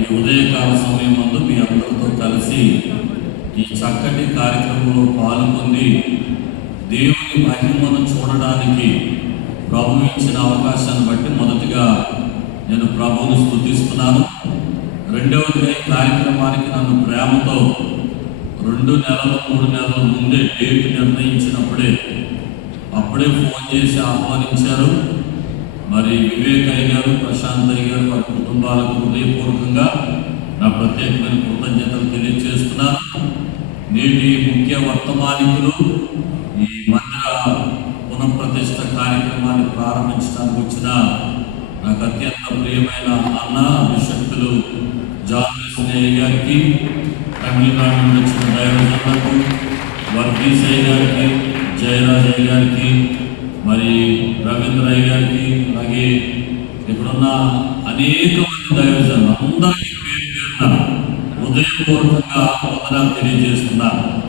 ఈ ఉదయకాల సమయం ముందు మీ అందరితో కలిసి ఈ చక్కటి కార్యక్రమంలో పాల్గొంది దేవుని మహిమను చూడడానికి ప్రభు ఇచ్చిన అవకాశాన్ని బట్టి మొదటిగా నేను ప్రభువుని స్థుతిస్తున్నాను. రెండవది ఈ కార్యక్రమానికి నన్ను ప్రేమతో రెండు నెలలు మూడు నెలల ముందే డేట్ నిర్ణయించినప్పుడే అప్పుడే ఫోన్ చేసి ఆహ్వానించారు. మరి వివేక్ అయ్య గారు ప్రశాంత్ అయ్య గారు వారి కుటుంబాలకు సందర్భంగా నా ప్రత్యేకమైన కృతజ్ఞతలు తెలియజేస్తున్నాను నేటి ముఖ్య వర్తమానికులు ఈ మందిర పునఃప్రతిష్ట కార్యక్రమాన్ని ప్రారంభించడానికి వచ్చిన నాకు అత్యంత ప్రియమైన అన్న అభిషక్తులు జాన్ విష్ణయ్య గారికి తమిళనాడు నుండి వచ్చిన దైవజనులకు వర్గీస్ అయ్య గారికి జయరాజ్ అయ్య గారికి మరి రవీంద్ర అయ్య గారికి అలాగే ఇప్పుడున్న అనేక మంది దైవజనులు అందరికీ పేరు పేరున హృదయపూర్వకంగా వందనాలు తెలియజేస్తున్నారు